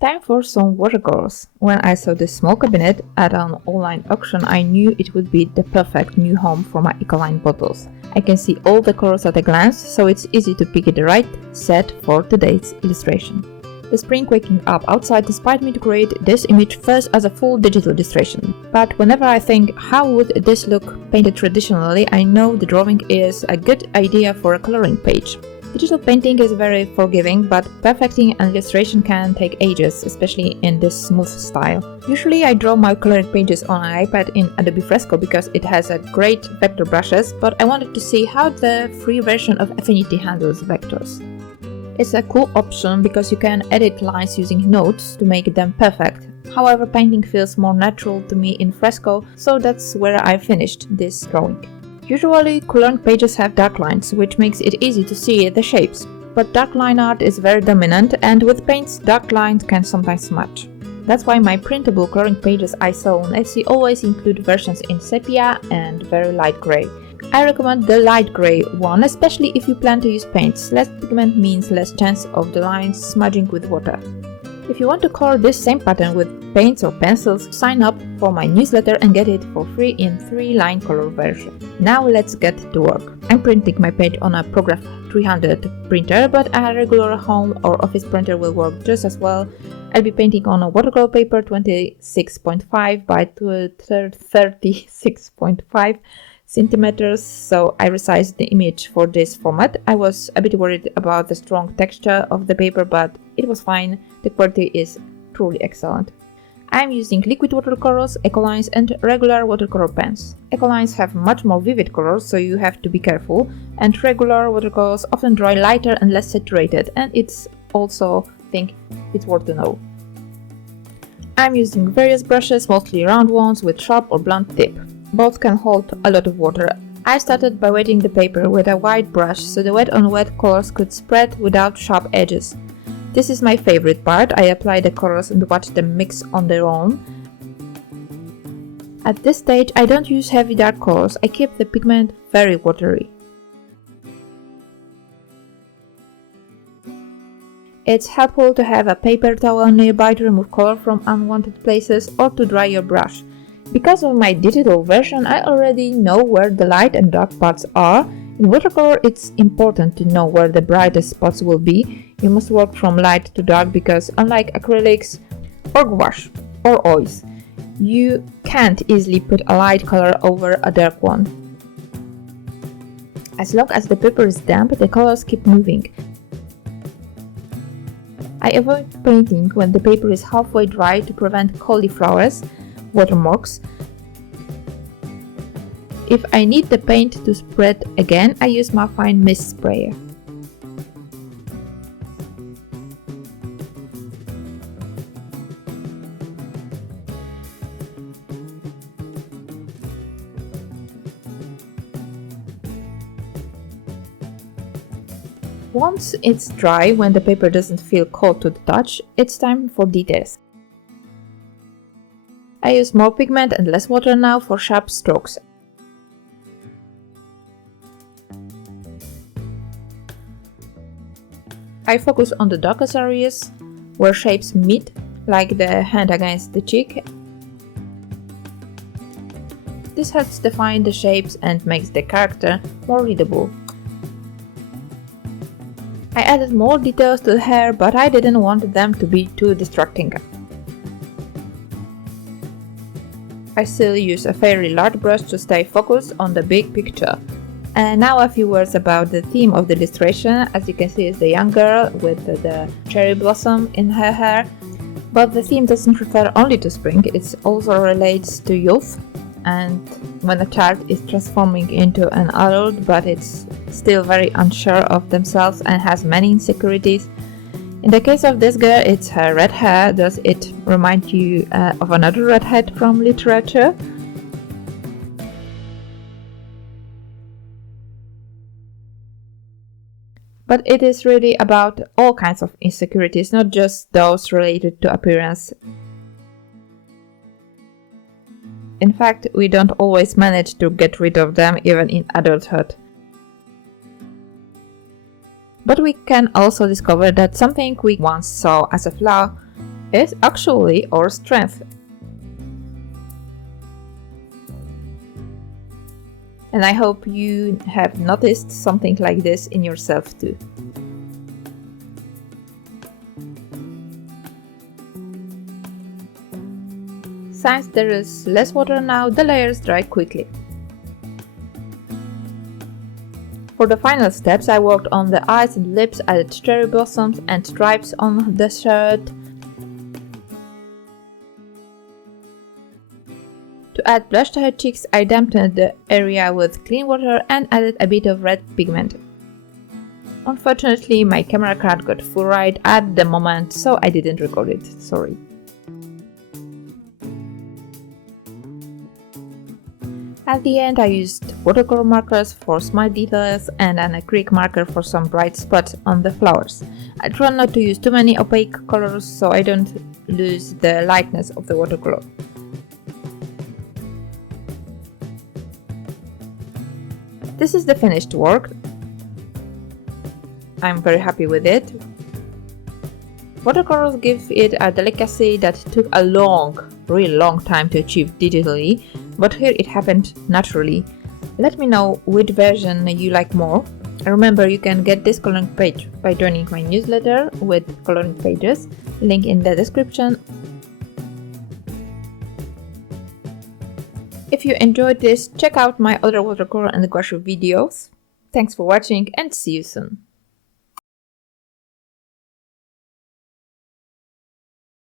Time for some watercolors. When I saw this small cabinet at an online auction, I knew it would be the perfect new home for my Ecoline bottles. I can see all the colors at a glance, so it's easy to pick the right set for today's illustration. The spring waking up outside inspired me to create this image first as a full digital illustration. But whenever I think how would this look painted traditionally, I know the drawing is a good idea for a coloring page. Digital painting is very forgiving, but perfecting an illustration can take ages, especially in this smooth style. Usually I draw my coloring pages on an iPad in Adobe Fresco because it has a great vector brushes, but I wanted to see how the free version of Affinity handles vectors. It's a cool option because you can edit lines using nodes to make them perfect. However, painting feels more natural to me in Fresco, so that's where I finished this drawing. Usually, coloring pages have dark lines, which makes it easy to see the shapes. But dark line art is very dominant, and with paints, dark lines can sometimes smudge. That's why my printable coloring pages I saw on Etsy always include versions in sepia and very light gray. I recommend the light gray one, especially if you plan to use paints. Less pigment means less chance of the lines smudging with water. If you want to color this same pattern with paints or pencils, sign up for my newsletter and get it for free in 3-line color version. Now let's get to work. I'm printing my page on a Prograph 300 printer, but a regular home or office printer will work just as well. I'll be painting on a watercolor paper 26.5 by 36.5 centimeters, so I resized the image for this format. I was a bit worried about the strong texture of the paper, but it was fine. The quality is truly excellent. I'm using liquid watercolors, Ecolines and regular watercolor pens. Ecolines have much more vivid colors, so you have to be careful, and regular watercolors often dry lighter and less saturated, and it's also think it's worth to know. I'm using various brushes, mostly round ones with sharp or blunt tip. Both can hold a lot of water. I started by wetting the paper with a white brush so the wet on wet colors could spread without sharp edges. This is my favorite part. I apply the colors and watch them mix on their own. At this stage I don't use heavy dark colors, I keep the pigment very watery. It's helpful to have a paper towel nearby to remove color from unwanted places or to dry your brush. Because of my digital version, I already know where the light and dark parts are. In watercolor, it's important to know where the brightest spots will be. You must work from light to dark because unlike acrylics or gouache or oils, you can't easily put a light color over a dark one. As long as the paper is damp, the colors keep moving. I avoid painting when the paper is halfway dry to prevent cauliflowers, watermarks. If I need the paint to spread again, I use my fine mist sprayer. Once it's dry, when the paper doesn't feel cold to the touch, it's time for details. I use more pigment and less water now for sharp strokes. I focus on the darkest areas, where shapes meet, like the hand against the cheek. This helps define the shapes and makes the character more readable. I added more details to the hair, but I didn't want them to be too distracting. I still use a fairly large brush to stay focused on the big picture. And now a few words about the theme of the illustration. As you can see, it's the young girl with the cherry blossom in her hair. But the theme doesn't refer only to spring, it also relates to youth. And when a child is transforming into an adult, but it's still very unsure of themselves and has many insecurities. In the case of this girl, it's her red hair. Does it remind you of another redhead from literature? But it is really about all kinds of insecurities, not just those related to appearance. In fact, we don't always manage to get rid of them even in adulthood. But we can also discover that something we once saw as a flaw is actually our strength. And I hope you have noticed something like this in yourself too. Since there is less water now, the layers dry quickly. For the final steps, I worked on the eyes and lips, added cherry blossoms and stripes on the shirt. To add blush to her cheeks, I dampened the area with clean water and added a bit of red pigment. Unfortunately, my camera card got full right at the moment, so I didn't record it, sorry. At the end, I used watercolor markers for small details and an acrylic marker for some bright spots on the flowers. I try not to use too many opaque colors so I don't lose the lightness of the watercolor. This is the finished work. I'm very happy with it. Watercolors give it a delicacy that took a really long time to achieve digitally, but here it happened naturally. Let me know which version you like more. Remember, you can get this coloring page by joining my newsletter with coloring pages, link in the description. If you enjoyed this, check out my other watercolor and gouache videos. Thanks for watching and see you soon.